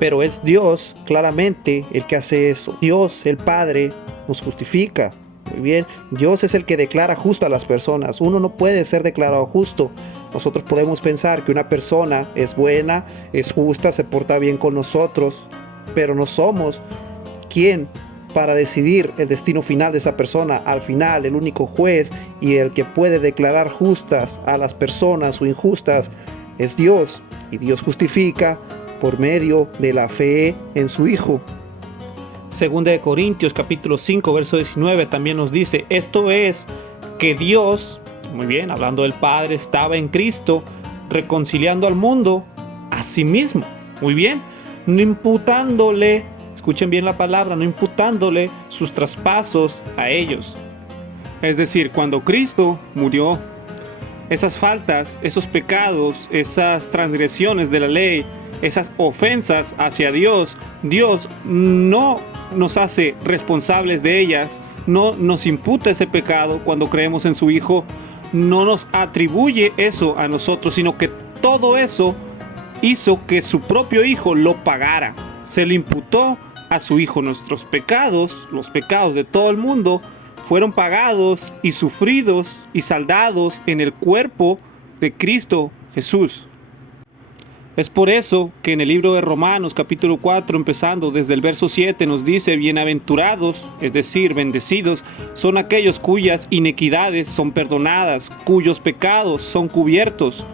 Pero es Dios claramente el que hace eso. Dios, el Padre, nos justifica. Muy bien, Dios es el que declara justo a las personas. Uno no puede ser declarado justo. Nosotros podemos pensar que una persona es buena, es justa, se porta bien con nosotros, pero no somos quien para decidir el destino final de esa persona. Al final, el único juez y el que puede declarar justas a las personas o injustas es Dios, y Dios justifica por medio de la fe en su Hijo. Segunda de Corintios capítulo 5 verso 19 también nos dice, esto es que Dios, muy bien, hablando del Padre, estaba en Cristo reconciliando al mundo a sí mismo, muy bien, no imputándole, escuchen bien la palabra, no imputándole sus traspasos a ellos. Es decir, cuando Cristo murió, esas faltas, esos pecados, esas transgresiones de la ley, esas ofensas hacia Dios, Dios no nos hace responsables de ellas, no nos imputa ese pecado cuando creemos en su Hijo, no nos atribuye eso a nosotros, sino que todo eso hizo que su propio Hijo lo pagara. Se le imputó a su Hijo. Nuestros pecados, los pecados de todo el mundo, fueron pagados y sufridos y saldados en el cuerpo de Cristo Jesús. Es por eso que en el libro de Romanos capítulo 4, empezando desde el verso 7, nos dice, bienaventurados, es decir, bendecidos, son aquellos cuyas iniquidades son perdonadas, cuyos pecados son cubiertos.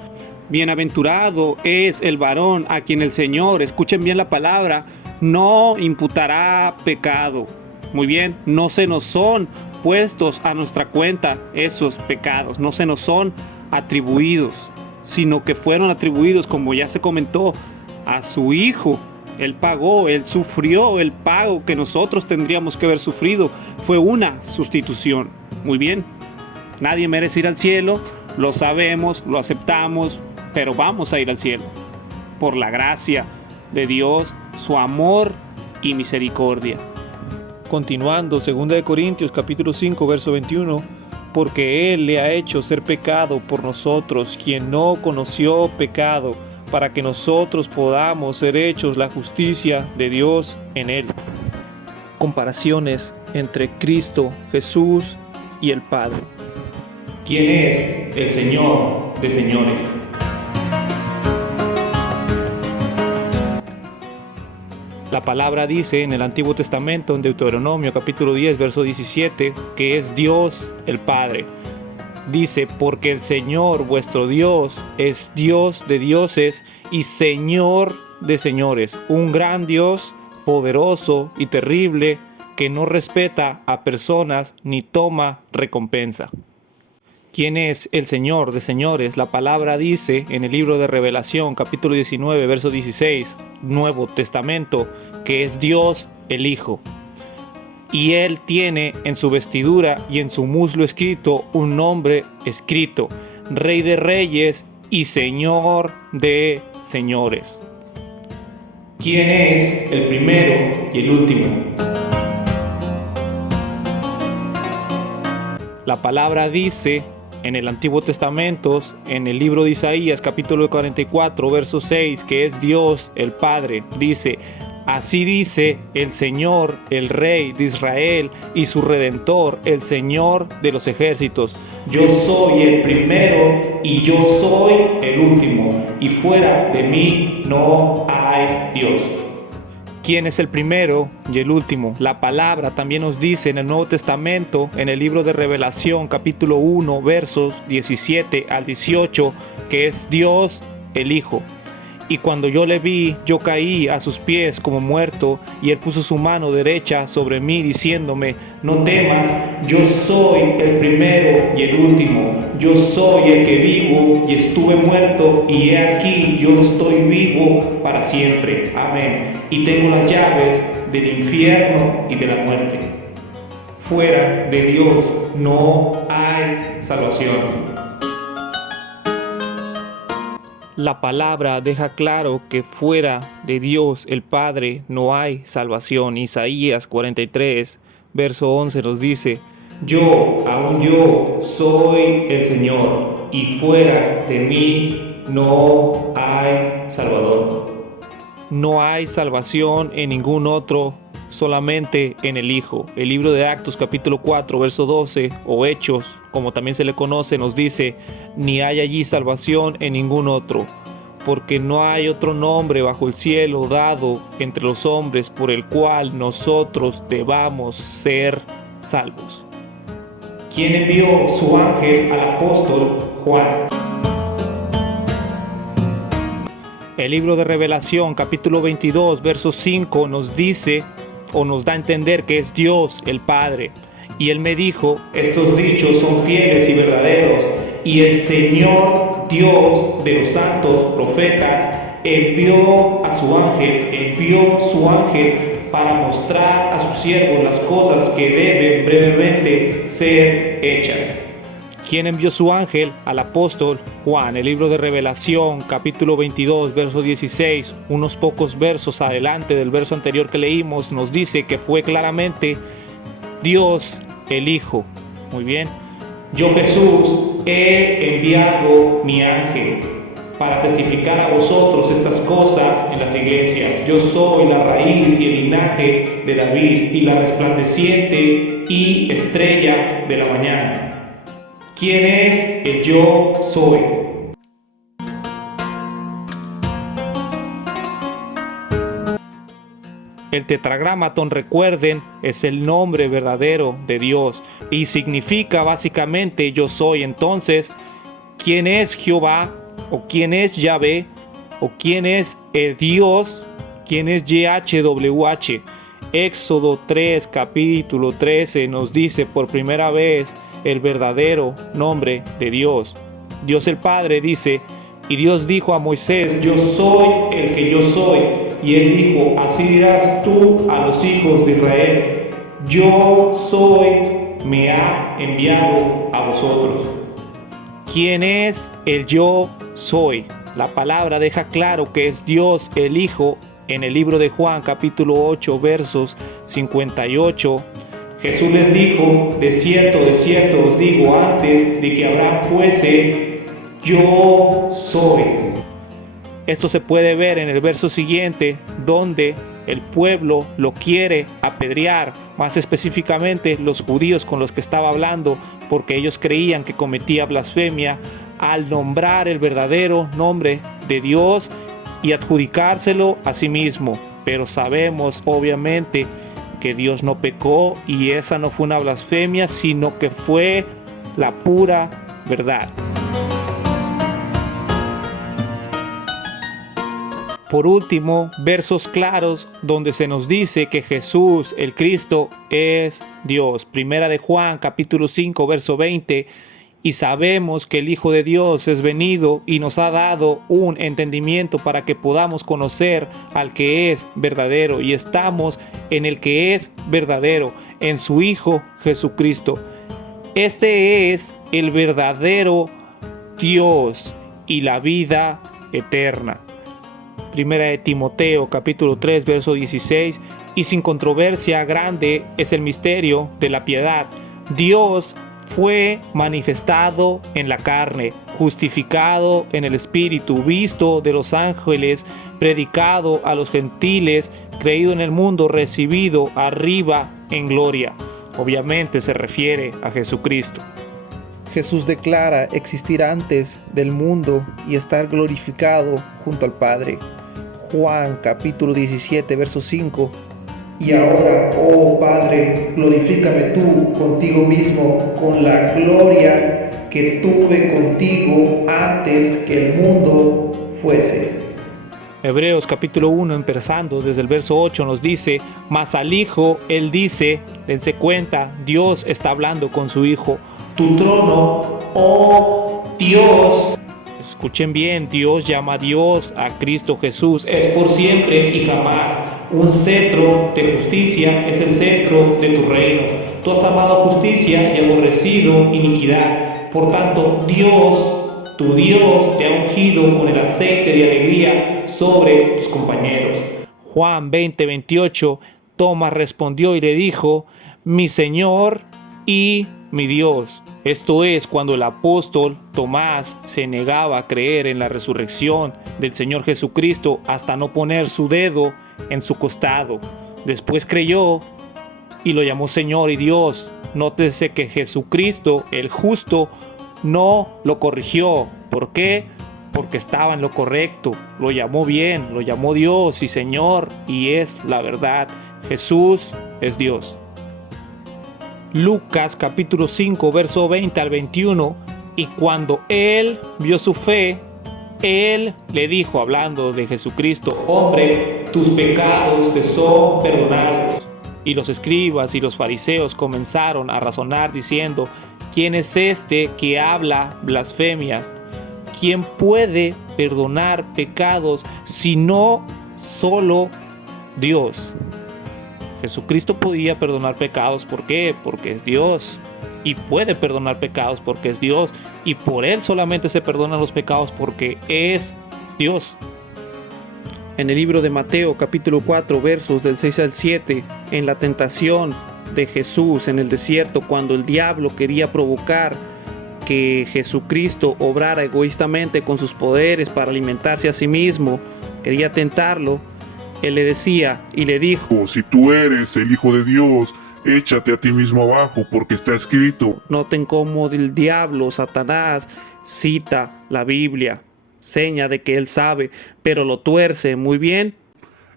Bienaventurado es el varón a quien el Señor, escuchen bien la palabra, no imputará pecado. Muy bien, no se nos son puestos a nuestra cuenta esos pecados, no se nos son atribuidos, sino que fueron atribuidos, como ya se comentó, a su Hijo. Él pagó, Él sufrió el pago que nosotros tendríamos que haber sufrido. Fue una sustitución. Muy bien, nadie merece ir al cielo, lo sabemos, lo aceptamos, pero vamos a ir al cielo por la gracia de Dios, su amor y misericordia. Continuando, 2 de Corintios capítulo 5 verso 21, porque Él le ha hecho ser pecado por nosotros, quien no conoció pecado, para que nosotros podamos ser hechos la justicia de Dios en Él. Comparaciones entre Cristo Jesús y el Padre. ¿Quién es el Señor de señores? La palabra dice en el Antiguo Testamento, en Deuteronomio capítulo 10, verso 17, que es Dios el Padre. Dice, porque el Señor vuestro Dios es Dios de dioses y Señor de señores, un gran Dios poderoso y terrible que no respeta a personas ni toma recompensa. ¿Quién es el Señor de señores? La palabra dice en el libro de Revelación, capítulo 19, verso 16, Nuevo Testamento, que es Dios el Hijo. Y Él tiene en su vestidura y en su muslo escrito un nombre escrito, Rey de Reyes y Señor de Señores. ¿Quién es el primero y el último? La palabra dice en el Antiguo Testamento, en el libro de Isaías, capítulo 44, verso 6, que es Dios el Padre, dice, así dice el Señor, el Rey de Israel y su Redentor, el Señor de los ejércitos. Yo soy el primero y yo soy el último, y fuera de mí no hay Dios. ¿Quién es el primero y el último? La palabra también nos dice en el Nuevo Testamento, en el libro de Revelación, capítulo 1, versos 17 al 18, que es Dios el Hijo. Y cuando yo le vi, yo caí a sus pies como muerto, y Él puso su mano derecha sobre mí, diciéndome, no temas, yo soy el primero y el último, yo soy el que vivo y estuve muerto, y he aquí, yo estoy vivo para siempre. Amén. Y tengo las llaves del infierno y de la muerte. Fuera de Dios no hay salvación. La palabra deja claro que fuera de Dios el Padre no hay salvación. Isaías 43, verso 11 nos dice, aún yo, soy el Señor, y fuera de mí no hay Salvador. No hay salvación en ningún otro, solamente en el Hijo. El libro de Actos capítulo 4 verso 12 o Hechos, como también se le conoce, nos dice, ni hay allí salvación en ningún otro, porque no hay otro nombre bajo el cielo dado entre los hombres por el cual nosotros debamos ser salvos. ¿Quién envió su ángel al apóstol Juan? El libro de Revelación, capítulo 22, verso 5, nos dice o nos da a entender que es Dios el Padre. Y él me dijo: estos dichos son fieles y verdaderos, y el Señor Dios de los santos profetas envió su ángel para mostrar a sus siervos las cosas que deben brevemente ser hechas. ¿Quién envió su ángel? Al apóstol Juan. El libro de Revelación, capítulo 22, verso 16, unos pocos versos adelante del verso anterior que leímos, nos dice que fue claramente Dios el Hijo. Muy bien. Yo, Jesús, he enviado mi ángel para testificar a vosotros estas cosas en las iglesias. Yo soy la raíz y el linaje de David y la resplandeciente y estrella de la mañana. ¿Quién es el yo soy? El tetragramatón, recuerden, es el nombre verdadero de Dios y significa básicamente yo soy. Entonces, ¿quién es Jehová? ¿O quién es Yahvé? ¿O quién es el Dios? ¿Quién es YHWH? Éxodo 3, capítulo 13 nos dice por primera vez el verdadero nombre de Dios. Dios el Padre dice: y Dios dijo a Moisés: yo soy el que yo soy. Y él dijo: así dirás tú a los hijos de Israel: yo soy, me ha enviado a vosotros. ¿Quién es el yo soy? La palabra deja claro que es Dios el Hijo. En el libro de Juan, capítulo 8, versos 58, Jesús les dijo: de cierto os digo, antes de que Abraham fuese, yo soy. Esto se puede ver en el verso siguiente, donde el pueblo lo quiere apedrear, más específicamente los judíos con los que estaba hablando, porque ellos creían que cometía blasfemia al nombrar el verdadero nombre de Dios y adjudicárselo a sí mismo. Pero sabemos obviamente que Dios no pecó y esa no fue una blasfemia, sino que fue la pura verdad. Por último, versos claros donde se nos dice que Jesús, el Cristo, es Dios. Primera de Juan, capítulo 5, verso 20. Y sabemos que el Hijo de Dios es venido y nos ha dado un entendimiento para que podamos conocer al que es verdadero. Y estamos en el que es verdadero, en su Hijo Jesucristo. Este es el verdadero Dios y la vida eterna. Primera de Timoteo, capítulo 3, verso 16. Y sin controversia grande es el misterio de la piedad. Dios fue manifestado en la carne, justificado en el Espíritu, visto de los ángeles, predicado a los gentiles, creído en el mundo, recibido arriba en gloria. Obviamente se refiere a Jesucristo. Jesús declara existir antes del mundo y estar glorificado junto al Padre. Juan capítulo 17, verso 5. Y ahora, oh Padre, glorifícame tú contigo mismo con la gloria que tuve contigo antes que el mundo fuese. Hebreos capítulo 1, empezando desde el verso 8, nos dice: mas al Hijo, Él dice, dense cuenta, Dios está hablando con su Hijo: tu trono, oh Dios. Escuchen bien, Dios llama a Dios a Cristo Jesús, es por siempre y jamás. Un cetro de justicia es el cetro de tu reino. Tú has amado justicia y aborrecido iniquidad. Por tanto, Dios, tu Dios, te ha ungido con el aceite de alegría sobre tus compañeros. Juan 20, 28, Tomás respondió y le dijo: mi Señor y mi Dios. Esto es cuando el apóstol Tomás se negaba a creer en la resurrección del Señor Jesucristo hasta no poner su dedo en su costado. Después creyó y lo llamó Señor y Dios. Nótese que Jesucristo, el justo, no lo corrigió. ¿Por qué? porque estaba en lo correcto. Lo llamó bien, lo llamó Dios y Señor, y es la verdad. Jesús es Dios. Lucas capítulo 5, verso 20 al 21. Y cuando él vio su fe, él le dijo, hablando de Jesucristo: hombre, tus pecados te son perdonados. Y los escribas y los fariseos comenzaron a razonar diciendo: ¿quién es este que habla blasfemias? ¿Quién puede perdonar pecados sino solo Dios? Jesucristo podía perdonar pecados. ¿Por qué? Porque es Dios. Y puede perdonar pecados porque es Dios. Y por Él solamente se perdonan los pecados porque es Dios. En el libro de Mateo capítulo 4 versos del 6 al 7, en la tentación de Jesús en el desierto, cuando el diablo quería provocar que Jesucristo obrara egoístamente con sus poderes para alimentarse a sí mismo, quería tentarlo, Él le decía y le dijo: si tú eres el Hijo de Dios, échate a ti mismo abajo, porque está escrito. Noten cómo el diablo, Satanás, cita la Biblia, seña de que él sabe, pero lo tuerce muy bien.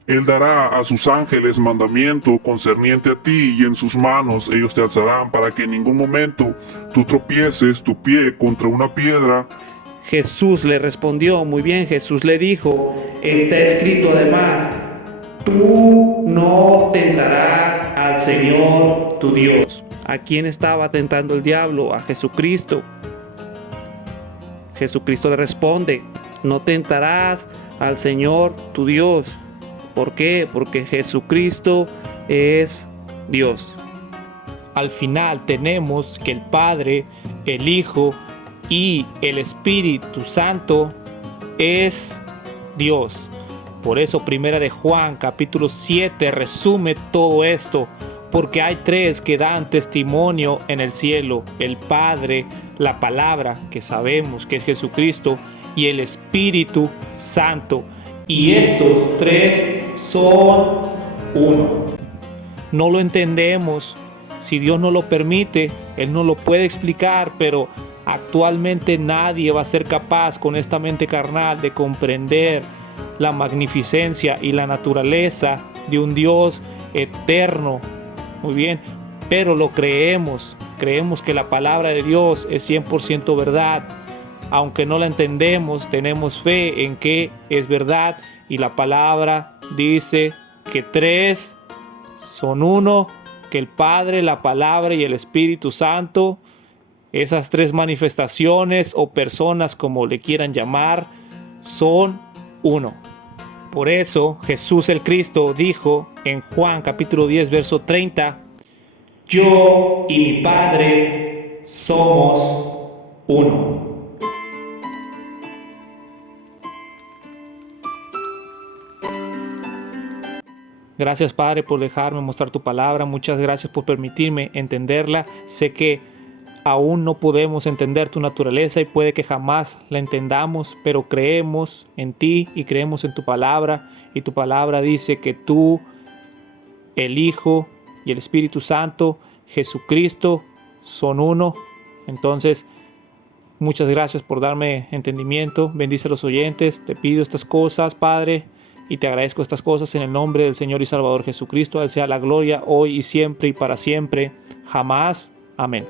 Él dará a sus ángeles mandamiento concerniente a ti, y en sus manos ellos te alzarán, para que en ningún momento tú tropieces tu pie contra una piedra. Jesús le respondió muy bien. Jesús le dijo: está escrito además, tú no tentarás al Señor tu Dios. ¿A quién estaba tentando el diablo? A Jesucristo. Jesucristo le responde: no tentarás al Señor tu Dios. ¿Por qué? Porque Jesucristo es Dios. Al final tenemos que el Padre, el Hijo y el Espíritu Santo es Dios. Por eso Primera de Juan capítulo 7 resume todo esto, porque hay tres que dan testimonio en el cielo: el Padre, la Palabra, que sabemos que es Jesucristo, y el Espíritu Santo. Y estos tres son uno. No lo entendemos. Si Dios no lo permite, Él no lo puede explicar, pero actualmente nadie va a ser capaz con esta mente carnal de comprender la magnificencia y la naturaleza de un Dios eterno. Muy bien, pero lo creemos. Creemos que la palabra de Dios es 100% verdad. Aunque no la entendemos, tenemos fe en que es verdad, y la palabra dice que tres son uno, que el Padre, la Palabra y el Espíritu Santo, esas tres manifestaciones o personas, como le quieran llamar, son uno. Por eso Jesús el Cristo dijo en Juan capítulo 10 verso 30: yo y mi Padre somos uno. Gracias, Padre, por dejarme mostrar tu palabra. Muchas gracias por permitirme entenderla. Sé que aún no podemos entender tu naturaleza y puede que jamás la entendamos, pero creemos en ti y creemos en tu palabra. Y tu palabra dice que tú, el Hijo y el Espíritu Santo, Jesucristo, son uno. Entonces, muchas gracias por darme entendimiento. Bendice a los oyentes. Te pido estas cosas, Padre, y te agradezco estas cosas en el nombre del Señor y Salvador Jesucristo. A Él sea la gloria hoy y siempre y para siempre. Jamás. Amén.